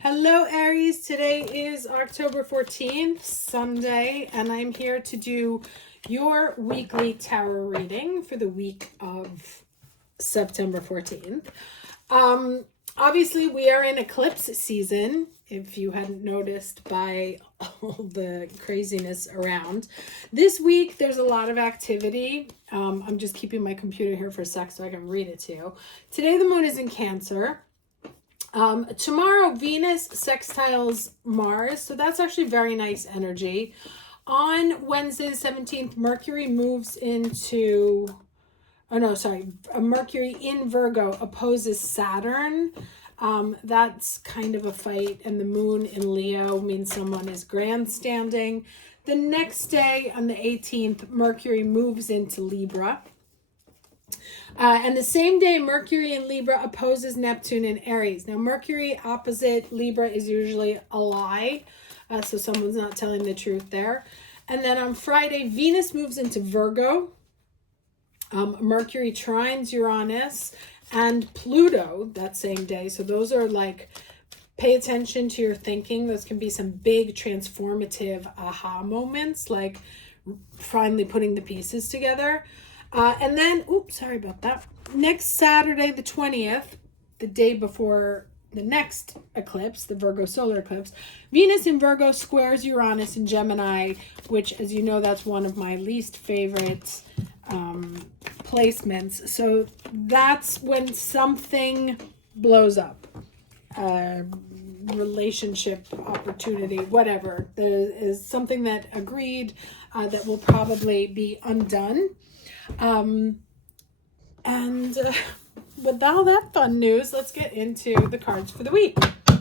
Hello, Aries. Today is October 14th, Sunday, and I'm here to do your weekly tarot reading for the week of September 14th. Obviously, we are in eclipse season, if you hadn't noticed by all the craziness around. This week, there's a lot of activity. I'm just keeping my computer here for a sec so I can read it to you. Today, the moon is in Cancer. Tomorrow, Venus sextiles Mars, so that's actually very nice energy. On Wednesday, the 17th, Mercury moves into, Mercury in Virgo opposes Saturn. That's kind of a fight, and the moon in Leo means someone is grandstanding. The next day, on the 18th, Mercury moves into Libra. And the same day, Mercury in Libra opposes Neptune in Aries. Now, Mercury opposite Libra is usually a lie. So someone's not telling the truth there. And then on Friday, Venus moves into Virgo. Mercury trines Uranus and Pluto that same day. So those are like, pay attention to your thinking. Those can be some big transformative aha moments, like finally putting the pieces together. And then, sorry about that. Next Saturday, the 20th, the day before the next eclipse, the Virgo solar eclipse, Venus in Virgo squares Uranus in Gemini, which, as you know, that's one of my least favorite placements. So that's when something blows up. Relationship opportunity, whatever. There is something that agreed that will probably be undone. With all that fun news, let's get into the cards for the week. All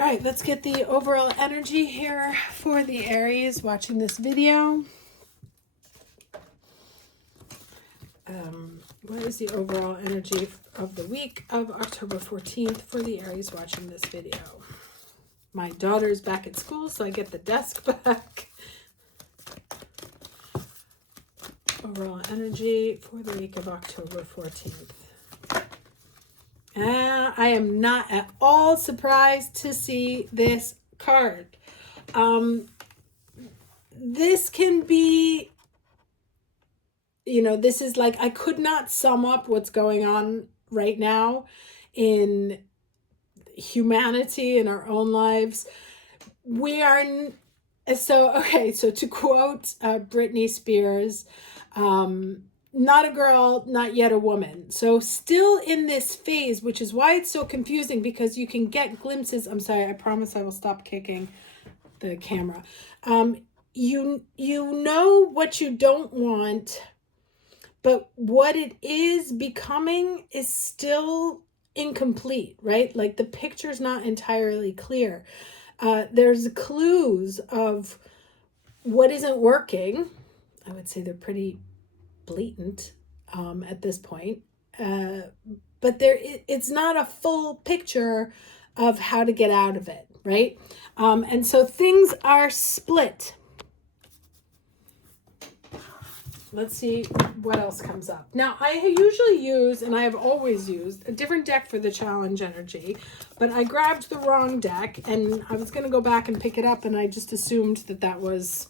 right, let's get the overall energy here for the Aries watching this video. What is the overall energy of the week of October 14th for the Aries watching this video? My daughter's back at school, so I get the desk back. Overall energy for the week of October 14th. I am not at all surprised to see this card. This can be, this is like, I could not sum up what's going on right now in humanity in our own lives. So to quote Britney Spears, not a girl, not yet a woman. So still in this phase, which is why it's so confusing, because you can get glimpses. I'm sorry, I promise I will stop kicking the camera. You know what you don't want, but what it is becoming is still incomplete, right? Like the picture's not entirely clear. There's clues of what isn't working. I would say they're pretty blatant at this point. But it's not a full picture of how to get out of it, right? And so things are split. Let's see what else comes up. Now, I usually use, and I have always used, a different deck for the challenge energy, but I grabbed the wrong deck, and I was going to go back and pick it up, and I just assumed that was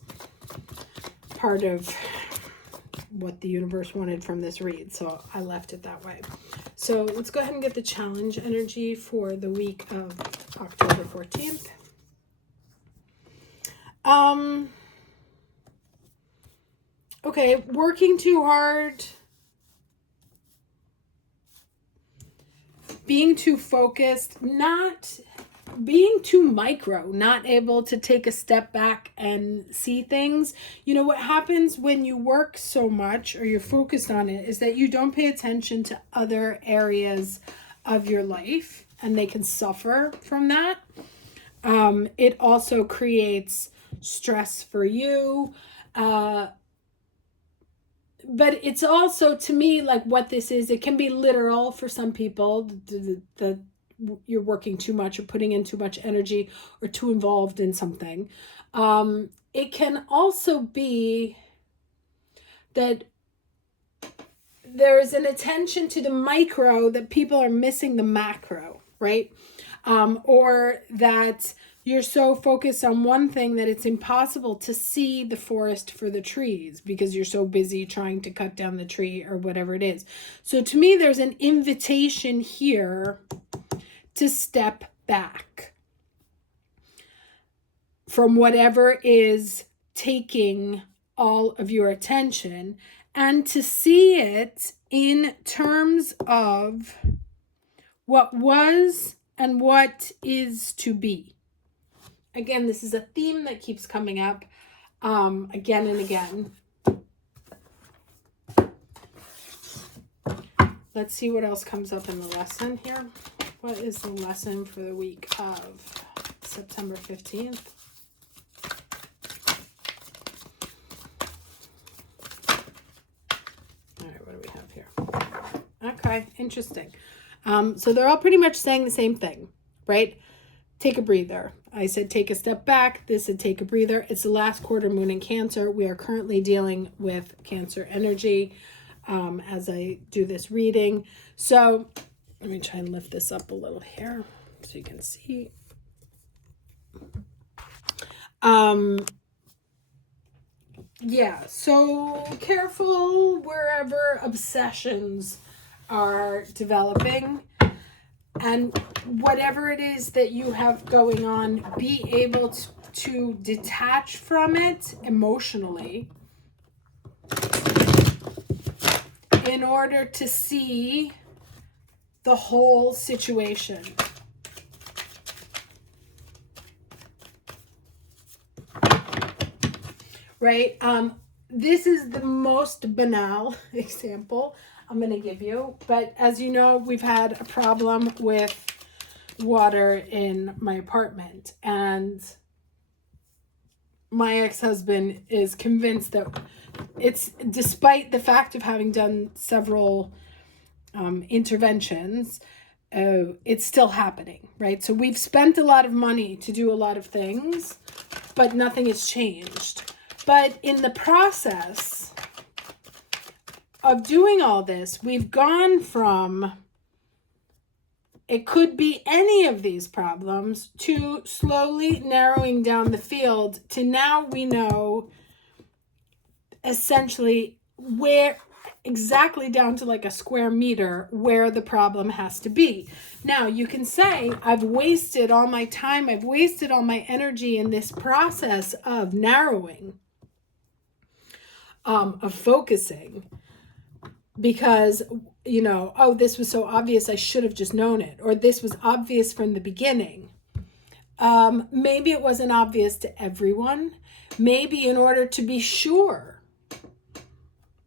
part of what the universe wanted from this read, so I left it that way. So let's go ahead and get the challenge energy for the week of October 14th. Okay, working too hard, being too focused, not being too micro, not able to take a step back and see things. What happens when you work so much or you're focused on it is that you don't pay attention to other areas of your life, and they can suffer from that. It also creates stress for you. But it's also, to me, like what this is, it can be literal for some people, the you're working too much or putting in too much energy or too involved in something. It can also be that there is an attention to the micro that people are missing the macro, right? or that you're so focused on one thing that it's impossible to see the forest for the trees because you're so busy trying to cut down the tree or whatever it is. So to me, there's an invitation here to step back from whatever is taking all of your attention and to see it in terms of what was and what is to be. Again, this is a theme that keeps coming up again and again. Let's see what else comes up in the lesson here. What is the lesson for the week of September 15th? All right, what do we have here? Okay, interesting. So they're all pretty much saying the same thing, right? Take a breather. I said take a step back. This said take a breather. It's the last quarter moon in Cancer. We are currently dealing with Cancer energy as I do this reading. So let me try and lift this up a little here so you can see. Yeah, so careful wherever obsessions are developing, and whatever it is that you have going on, be able to detach from it emotionally in order to see the whole situation. Right? This is the most banal example I'm going to give you. But as you know, we've had a problem with water in my apartment. And my ex-husband is convinced that it's, despite the fact of having done several interventions, it's still happening, right? So we've spent a lot of money to do a lot of things, but nothing has changed. But in the process of doing all this, we've gone from, it could be any of these problems, to slowly narrowing down the field to now we know essentially where, exactly down to like a square meter, where the problem has to be. Now you can say, I've wasted all my time, I've wasted all my energy in this process of narrowing, of focusing, because, you know, oh, this was so obvious, I should have just known it, or this was obvious from the beginning. Maybe it wasn't obvious to everyone. Maybe in order to be sure,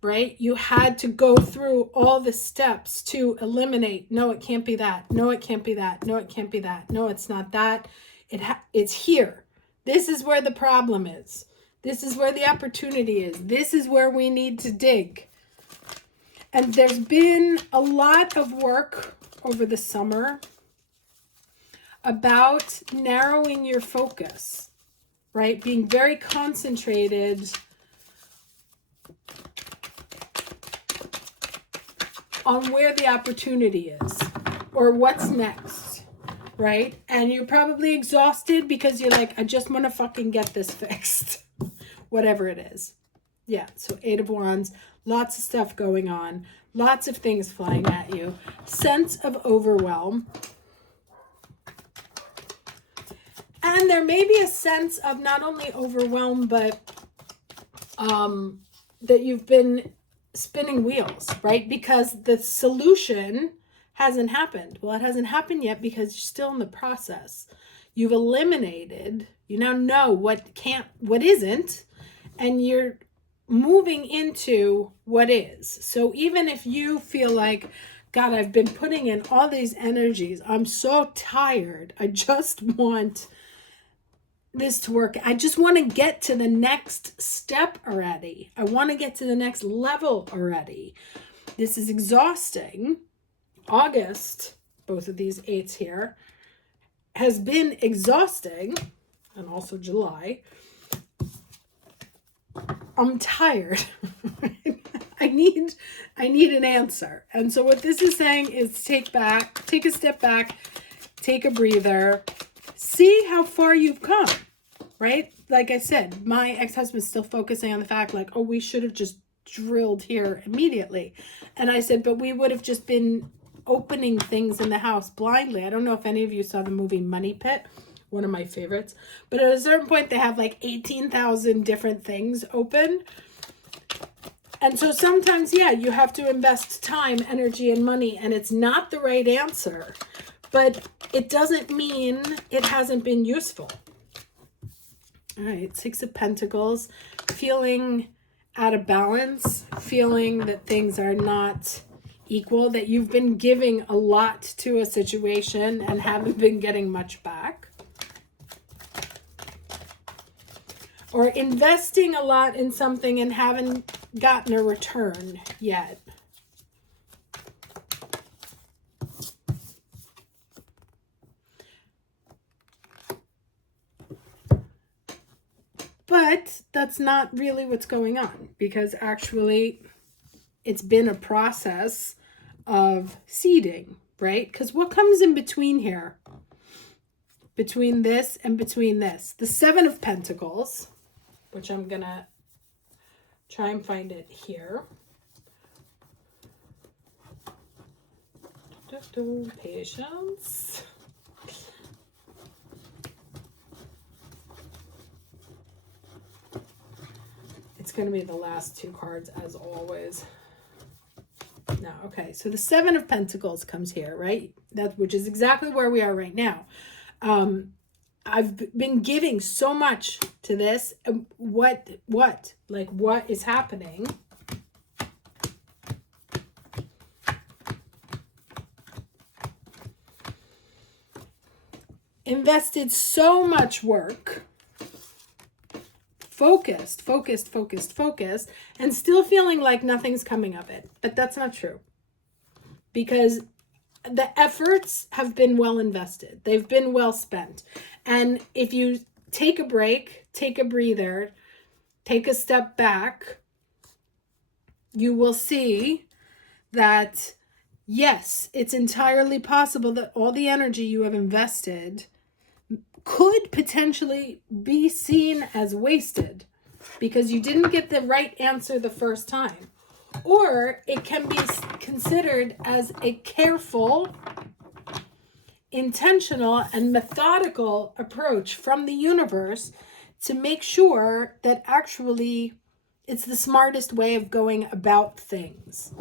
right, you had to go through all the steps to eliminate, no, it can't be that, no, it can't be that, no, it can't be that, no, it's not that, it's here. This is where the problem is. This is where the opportunity is. This is where we need to dig. And there's been a lot of work over the summer about narrowing your focus, right? Being very concentrated on where the opportunity is or what's next, right? And you're probably exhausted because you're like, I just want to fucking get this fixed. Whatever it is. Yeah, so 8 of Wands, lots of stuff going on, lots of things flying at you, sense of overwhelm. And there may be a sense of not only overwhelm, but that you've been spinning wheels, right? Because the solution hasn't happened. Well, it hasn't happened yet because you're still in the process. You've eliminated, you now know what isn't, and you're moving into what is. So even if you feel like, God, I've been putting in all these energies, I'm so tired, I just want this to work. I just want to get to the next step already. I want to get to the next level already. This is exhausting. August, both of these 8s here, has been exhausting, and also July. I'm tired. I need an answer. And so what this is saying is take a step back, take a breather, see how far you've come, right? Like I said, my ex-husband's still focusing on the fact like, oh, we should have just drilled here immediately. And I said, but we would have just been opening things in the house blindly. I don't know if any of you saw the movie Money Pit, one of my favorites, but at a certain point they have like 18,000 different things open. And so sometimes, yeah, you have to invest time, energy, and money, and it's not the right answer, but it doesn't mean it hasn't been useful. All right, Six of Pentacles, feeling out of balance, feeling that things are not equal, that you've been giving a lot to a situation and haven't been getting much back. Or investing a lot in something and haven't gotten a return yet. But that's not really what's going on, because actually it's been a process of seeding, right? Because what comes in between here? Between this and between this? The Seven of Pentacles, which I'm going to try and find it here. Patience. It's going to be the last two cards as always. No, okay. So the Seven of Pentacles comes here, right? Which is exactly where we are right now. I've been giving so much to this. What is happening? Invested so much work, focused, and still feeling like nothing's coming of it. But that's not true, because the efforts have been well invested. They've been well spent. And if you take a break, take a breather, take a step back, you will see that, yes, it's entirely possible that all the energy you have invested could potentially be seen as wasted because you didn't get the right answer the first time. Or it can be considered as a careful, intentional, and methodical approach from the universe to make sure that actually it's the smartest way of going about things,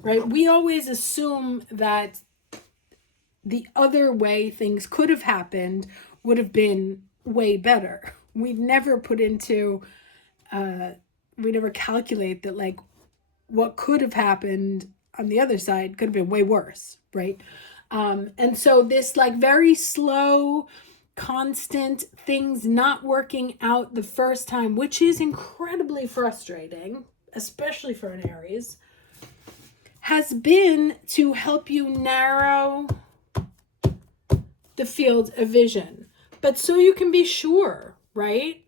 right? We always assume that the other way things could have happened would have been way better. We never we never calculate that, like, what could have happened on the other side could have been way worse, right? And so this like very slow, constant things not working out the first time, which is incredibly frustrating, especially for an Aries, has been to help you narrow the field of vision. But so you can be sure, right?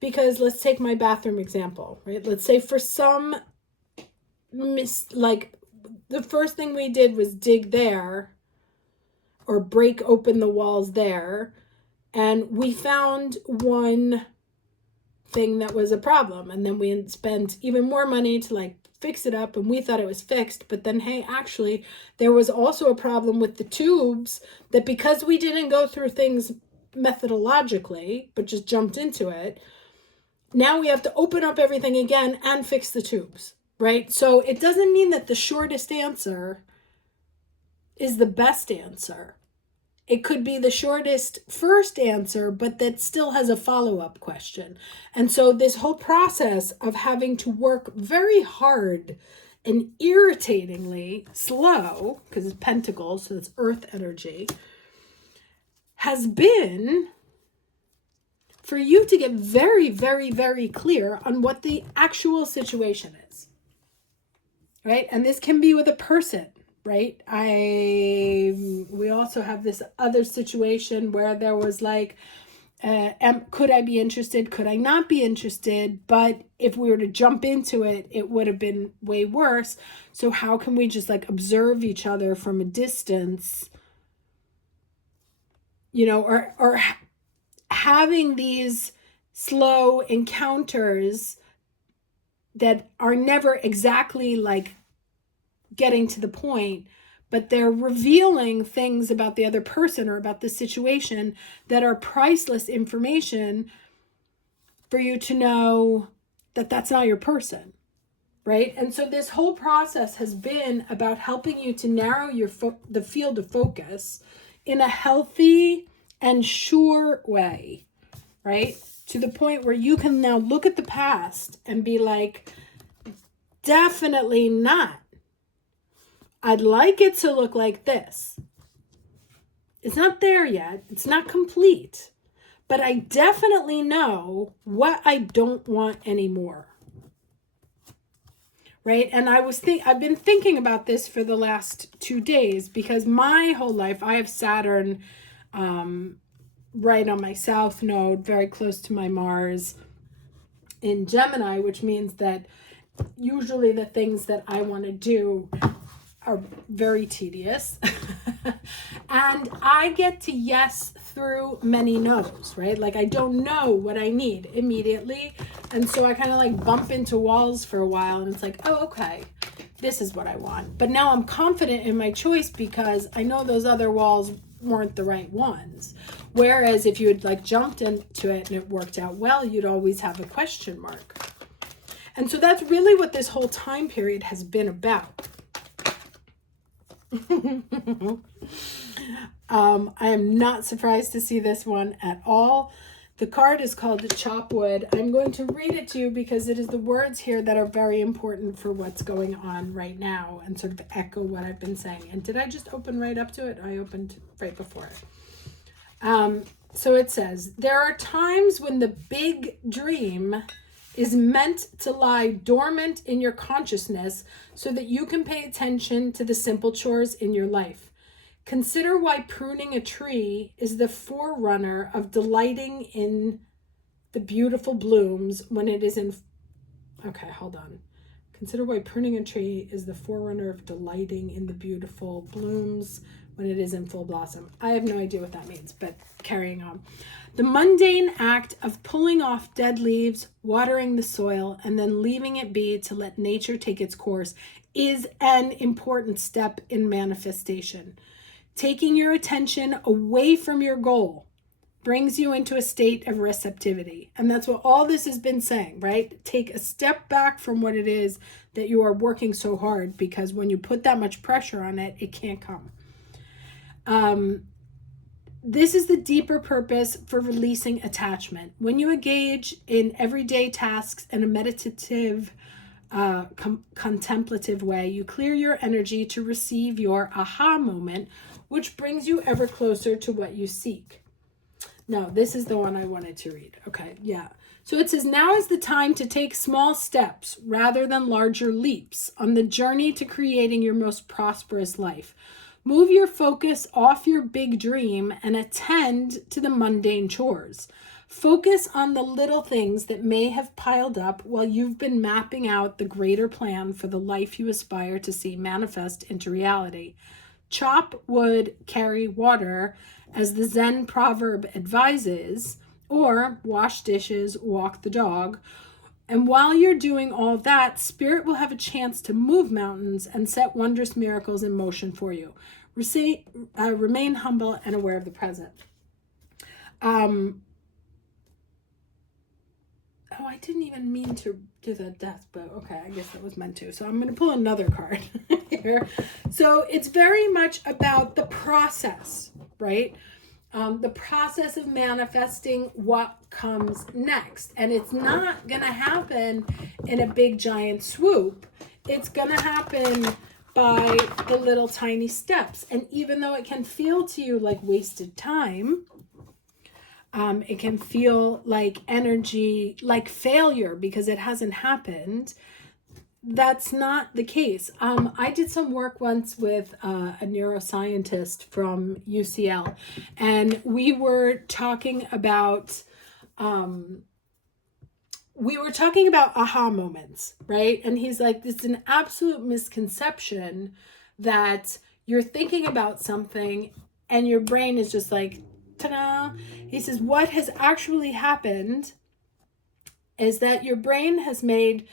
Because let's take my bathroom example, right? Let's say for some, the first thing we did was dig there or break open the walls there. And we found one thing that was a problem. And then we spent even more money to like fix it up. And we thought it was fixed. But then, hey, actually, there was also a problem with the tubes that because we didn't go through things methodologically, but just jumped into it, now we have to open up everything again and fix the tubes, right? So it doesn't mean that the shortest answer is the best answer. It could be the shortest first answer, but that still has a follow-up question. And so this whole process of having to work very hard and irritatingly slow, because it's pentacles, so it's earth energy, has been for you to get very, very, very clear on what the actual situation is, right? And this can be with a person, right? We also have this other situation where there was like Could I be interested? Could I not be interested? But if we were to jump into it, it would have been way worse. So how can we just like observe each other from a distance, you know, or having these slow encounters that are never exactly like getting to the point, but they're revealing things about the other person or about the situation that are priceless information for you to know that that's not your person, right? And so this whole process has been about helping you to narrow the field of focus in a healthy and sure way, right? To the point where you can now look at the past and be like, definitely not. I'd like it to look like this. It's not there yet. It's not complete. But I definitely know what I don't want anymore. Right? And I've been thinking about this for the last 2 days because my whole life, I have Saturn right on my south node, very close to my Mars in Gemini, which means that usually the things that I want to do are very tedious. And I get to yes through many no's, right? Like I don't know what I need immediately. And so I kind of like bump into walls for a while and it's like, oh, okay, this is what I want. But now I'm confident in my choice because I know those other walls weren't the right ones. Whereas if you had like jumped into it and it worked out well, you'd always have a question mark. And so that's really what this whole time period has been about. I am not surprised to see this one at all. The card is called the Chopwood. I'm going to read it to you because it is the words here that are very important for what's going on right now and sort of echo what I've been saying. And did I just open right up to it? I opened right before it. So it says, there are times when the big dream is meant to lie dormant in your consciousness so that you can pay attention to the simple chores in your life. Consider why pruning a tree is the forerunner of delighting in the beautiful blooms when it is in... Okay, hold on. Consider why pruning a tree is the forerunner of delighting in the beautiful blooms when it is in full blossom. I have no idea what that means, but carrying on. The mundane act of pulling off dead leaves, watering the soil, and then leaving it be to let nature take its course is an important step in manifestation. Taking your attention away from your goal brings you into a state of receptivity. And that's what all this has been saying, right? Take a step back from what it is that you are working so hard, because when you put that much pressure on it, it can't come. This is the deeper purpose for releasing attachment. When you engage in everyday tasks in a meditative, contemplative way, you clear your energy to receive your aha moment, which brings you ever closer to what you seek. No, this is the one I wanted to read. Okay, yeah. So it says, now is the time to take small steps rather than larger leaps on the journey to creating your most prosperous life. Move your focus off your big dream and attend to the mundane chores. Focus on the little things that may have piled up while you've been mapping out the greater plan for the life you aspire to see manifest into reality. Chop wood, carry water, as the Zen proverb advises, or wash dishes, walk the dog. And while you're doing all that, Spirit will have a chance to move mountains and set wondrous miracles in motion for you. Remain humble and aware of the present. Oh, I didn't even mean to do the death, but okay, I guess that was meant to. So I'm going to pull another card here. So it's very much about the process, right? The process of manifesting what comes next. And it's not going to happen in a big giant swoop. It's going to happen by the little tiny steps. And even though it can feel to you like wasted time, it can feel like energy, like failure because it hasn't happened. that's not the case. I did some work once with a neuroscientist from UCL, and we were talking about aha moments, right? And he's like, it's an absolute misconception that you're thinking about something and your brain is just like, ta-da. He says, what has actually happened is that your brain has made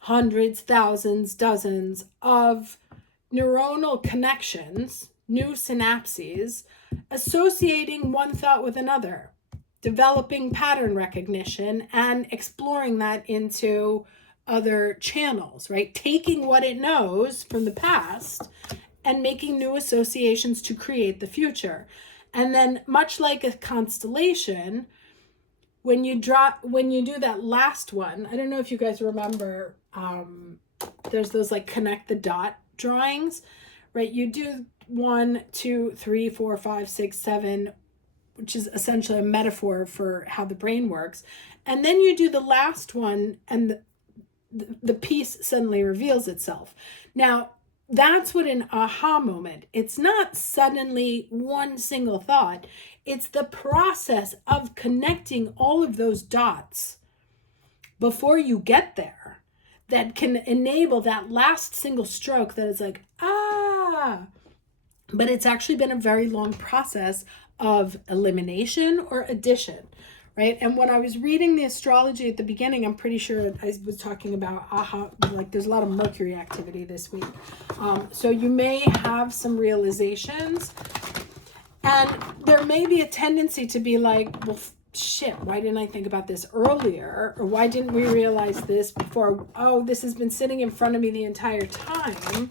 hundreds, thousands, dozens of neuronal connections, new synapses, associating one thought with another, developing pattern recognition and exploring that into other channels, right? Taking what it knows from the past and making new associations to create the future. And then, much like a constellation, when you do that last one, I don't know if you guys remember, there's those like connect the dot drawings, right? You do 1, 2, 3, 4, 5, 6, 7, which is essentially a metaphor for how the brain works. And then you do the last one and the piece suddenly reveals itself. Now, that's what an aha moment. It's not suddenly one single thought. It's the process of connecting all of those dots before you get there that can enable that last single stroke that is like, ah. But it's actually been a very long process of elimination or addition, right? And when I was reading the astrology at the beginning, I'm pretty sure I was talking about like there's a lot of Mercury activity this week. So you may have some realizations, and there may be a tendency to be like, well, shit, why didn't I think about this earlier? Or why didn't we realize this before? Oh, this has been sitting in front of me the entire time.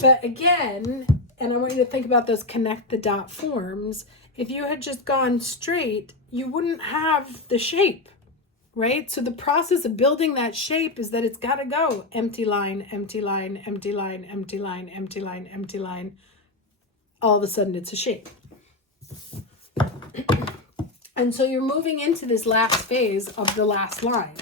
But again, and I want you to think about those connect the dot forms. If you had just gone straight, you wouldn't have the shape, right? So the process of building that shape is that it's got to go empty line, empty line, empty line, empty line, empty line, empty line. All of a sudden it's a shape. And so you're moving into this last phase of the last line.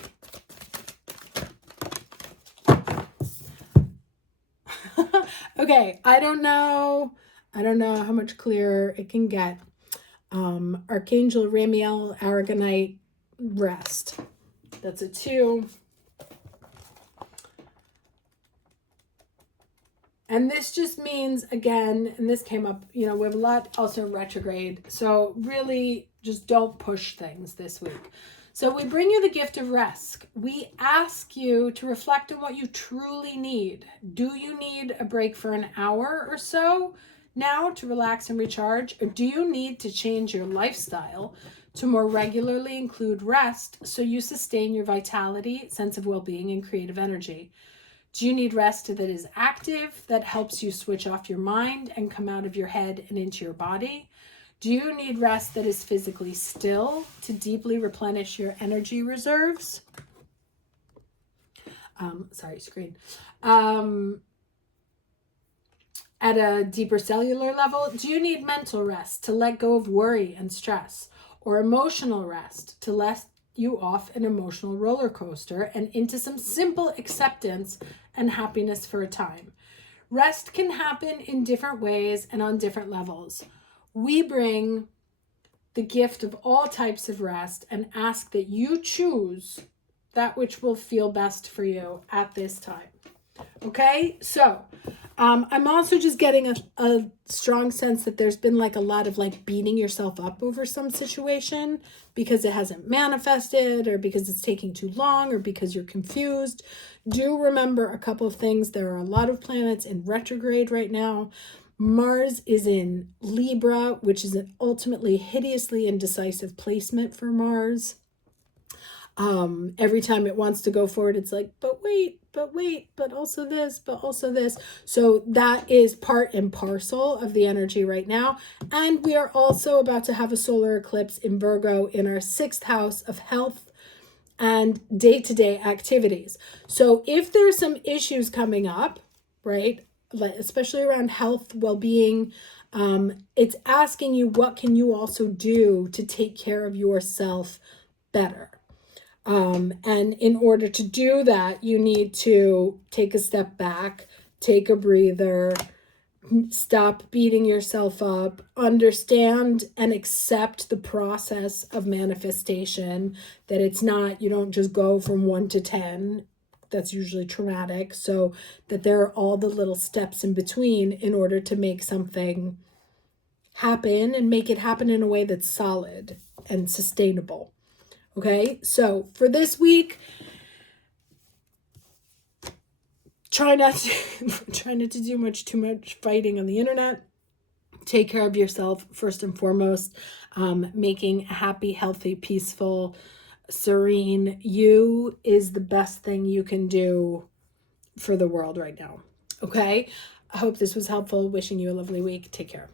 Okay, I don't know how much clearer it can get. Archangel Ramiel Aragonite Rest. That's a 2. And this just means, again, and this came up, we have a lot also in retrograde. So really just don't push things this week. So we bring you the gift of rest. We ask you to reflect on what you truly need. Do you need a break for an hour or so now to relax and recharge? Or do you need to change your lifestyle to more regularly include rest so you sustain your vitality, sense of well-being, and creative energy? Do you need rest that is active, that helps you switch off your mind and come out of your head and into your body? Do you need rest that is physically still to deeply replenish your energy reserves? At a deeper cellular level, do you need mental rest to let go of worry and stress, or emotional rest to let you off an emotional roller coaster and into some simple acceptance and happiness for a time? Rest can happen in different ways and on different levels. We bring the gift of all types of rest and ask that you choose that which will feel best for you at this time. Okay, so I'm also just getting a strong sense that there's been like a lot of like beating yourself up over some situation because it hasn't manifested, or because it's taking too long, or because you're confused. Do remember a couple of things. There are a lot of planets in retrograde right now. Mars is in Libra, which is an ultimately hideously indecisive placement for Mars. Every time it wants to go forward, it's like, but wait, but also this, but also this. So that is part and parcel of the energy right now. And we are also about to have a solar eclipse in Virgo in our 6th house of health and day-to-day activities. So if there's some issues coming up, right, especially around health, well-being, it's asking you, what can you also do to take care of yourself better? And in order to do that, you need to take a step back, take a breather, stop beating yourself up, understand and accept the process of manifestation, that it's not, you don't just go from 1 to 10. That's usually traumatic. So that there are all the little steps in between in order to make something happen and make it happen in a way that's solid and sustainable. Okay, so for this week, try not to do too much fighting on the internet. Take care of yourself first and foremost. Making a happy, healthy, peaceful, serene you is the best thing you can do for the world right now. Okay, I hope this was helpful. Wishing you a lovely week. Take care.